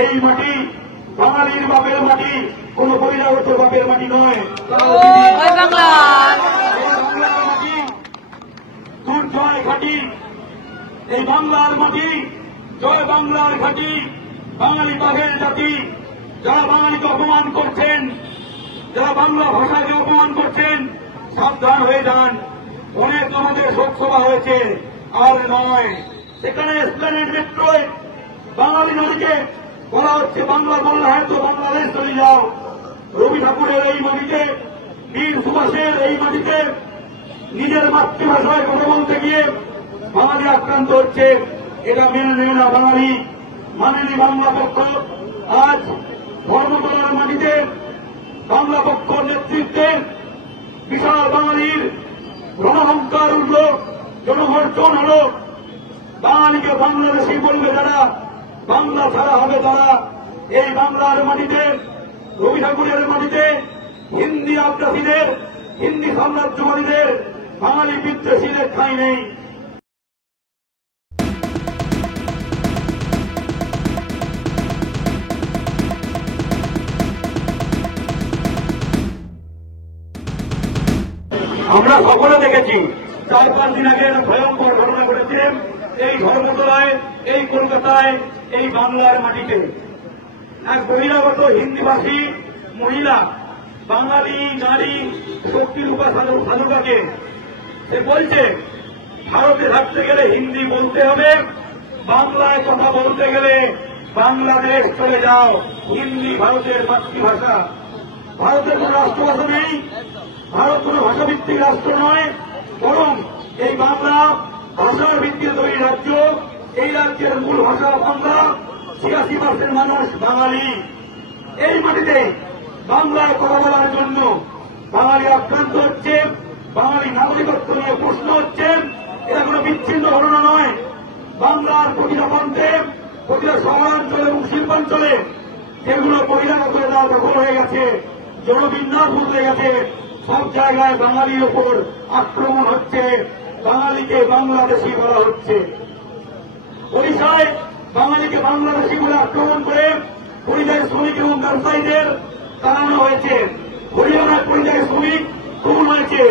এই মাটি বাঙালির বাপের মাটি, কোন বহিরাগত বাপের মাটি নয়। মাটি দুর্জয় ঘাটি, এই বাংলার মাটি জয় বাংলার ঘাটি। বাঙালি বাঘের জাতি, যারা বাঙালিকে অপমান করছেন, যারা বাংলা ভাষাকে অপমান করছেন, সাবধান হয়ে যান। অনেক আমাদের শোকসভা হয়েছে, আর নয়। সেখানে এসপ্ল্যানেড মেট্রোয় বাঙালি নদীকে বলা হচ্ছে বাংলা বললে হয়তো বাংলাদেশ চলে যাও। রবি ঠাকুরের এই মাটিতে, বীর সুভাষের এই মাটিতে নিজের মাতৃভাষায় কথা বলতে গিয়ে বাঙালি আক্রান্ত হচ্ছে। এটা মেনে নেবে না বাঙালি, মানেনি বাংলা পক্ষ। আজ ধর্মতলার মাটিতে বাংলা পক্ষ নেতৃত্বে বিশাল বাঙালির রণহংকার উঠল, জনগর্জন হল। বাঙালিকে বাংলাদেশি বলবে যারা, বাংলা ছাড়া হবে তারা। এই বাংলার মাটিতে, রবি ঠাকুরের মাটিতে হিন্দি আগ্রাসীদের, হিন্দি সাম্রাজ্যবাদীদের, বাঙালি বিদ্বেষীদের ঠাঁই নেই। আমরা সকলে দেখেছি 4-5 দিন আগে একটা ভয়ঙ্কর ঘটনা ঘটেছে এই ধর্মতলায়, এই কলকাতায়, এই বাংলার মাটিতে। এক বহিরাগত হিন্দিভাষী মহিলা, বাঙালি নারী শক্তিরূপা সাধুকাকে সে বলছে ভারতে থাকতে গেলে হিন্দি বলতে হবে, বাংলায় কথা বলতে গেলে বাংলাদেশ চলে যাও। হিন্দি ভারতের মাতৃভাষা। ভারতের কোন রাষ্ট্রভাষা নেই, ভারত কোন ভাষাভিত্তিক রাষ্ট্র নয়, বরং এই বাংলা ভাষার ভিত্তিতে তৈরি রাজ্য। এই রাজ্যের মূল ভাষা বাংলা, 86% মানুষ বাঙালি। এই মাটিতে বাংলায় কথা বলার জন্য বাঙালি আক্রান্ত হচ্ছে, বাঙালি নাগরিকত্ব নিয়ে প্রশ্ন হচ্ছে। এটা কোন বিচ্ছিন্ন ঘটনা নয়। বাংলার প্রতিটা প্রান্তে, প্রতিটা শহরাঞ্চলে এবং শিল্পাঞ্চলে যেগুলো বহিরাগত দখল হয়ে গেছে, জনবিন্যাস বদলে গেছে, সব জায়গায় বাঙালির ওপর আক্রমণ হচ্ছে, বাঙালিকে বাংলাদেশি বলা হচ্ছে। ওড়িশায় বাঙালিকে বাংলাদেশি বলে আক্রমণ করে পরিযায়ী শ্রমিক এবং ব্যবসায়ীদের তাড়ানো হয়েছে। হরিয়ানায় পরিযায়ী শ্রমিক খুন হয়েছে।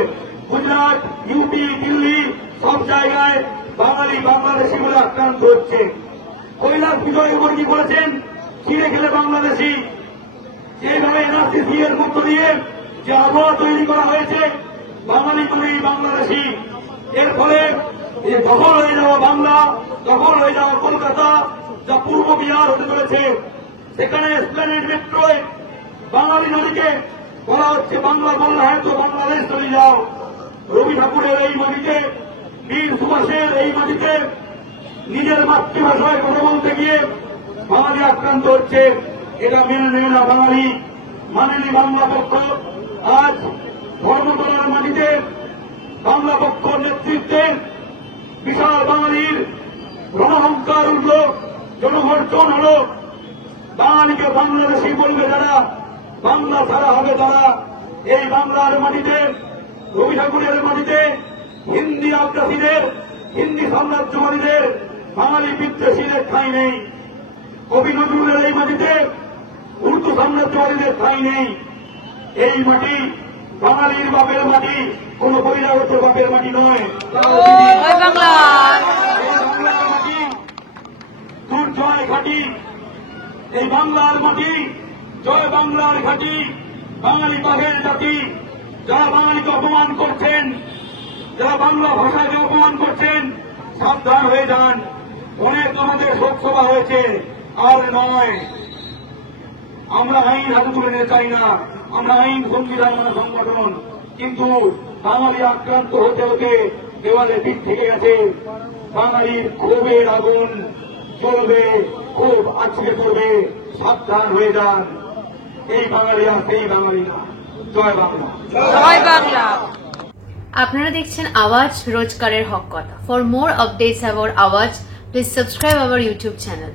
গুজরাট, ইউপি, দিল্লি সব জায়গায় বাঙালি বাংলাদেশি বলে আক্রান্ত হচ্ছে। কৈলাস বিজয়বর্গী বলেছেন চিড়ে খেলে বাংলাদেশি। যেভাবে এনআরসি এর মধ্য দিয়ে যে আবহাওয়া তৈরি করা হয়েছে, বাঙালি মানেই বাংলাদেশি। এর ফলে দখল হয়ে যাওয়া বাংলা, দখল হয়ে যাওয়া কলকাতা, যা পূর্ব বিহার হতে চলেছে, সেখানে এসপ্ল্যানেড মেট্রোয় বাঙালি নদীকে বলা হচ্ছে বাংলা বললে হয়তো বাংলাদেশ চলে যাও। রবি ঠাকুরের এই মাটিতে, বীর সুভাষের এই মাটিতে নিজের মাতৃভাষায় কথা বলতে গিয়ে বাঙালি আক্রান্ত হচ্ছে। এটা মেনে নেবে না বাঙালি, মানেনি বাংলা পক্ষ। আজ ধর্মতলার মাটিতে বাংলা পক্ষ নেতৃত্বে বিশাল বাঙালির রণহংকার উঠল, জনগর্জন হল। বাঙালিকে বাংলাদেশি বলবে যারা, বাংলা ছাড়া হবে তারা। এই বাংলার মাটিতে, রবি ঠাকুরের মাটিতে হিন্দি আগ্রাসীদের, হিন্দি সাম্রাজ্যবাদীদের, বাঙালি বিদ্বেষীদের ঠাঁই নেই। কবি নজরুলের এই মাটিতে উর্দু সাম্রাজ্যবাদীদের ঠাঁই নেই। এই মাটি বাঙালির বাপের মাটি, কোন বহিরাগত বাপের মাটি নয়। মাটি দুর্জয় ঘাটি, এই বাংলার মাটি জয় বাংলার ঘাটি। বাঙালি বাঘের জাতি, যারা বাঙালিকে অপমান করছেন, যারা বাংলা ভাষাকে অপমান করছেন, সাবধান হয়ে যান। অনেক আমাদের শোকসভা হয়েছে, আর নয়। আমরা আইন হাতে তুলে নিতে চাই না, আমরা আইন সংবিধান মানা সংগঠন, কিন্তু বাঙালি আক্রান্ত হতে হতে দেওয়ালে পিঠ থেকে গেছে। বাঙালির ক্ষোভের আগুন জ্বলবে, ক্ষোভ আছড়ে পড়বে। সাবধান হয়ে যান। এই বাঙালি আর সেই বাঙালি না। জয় বাংলা, জয় বাংলা। আপনারা দেখছেন আওয়াজ, রোজকারের হক কথা। ফর মোর আপডেটস অ্যাবাউট আওয়াজ, please subscribe our YouTube channel.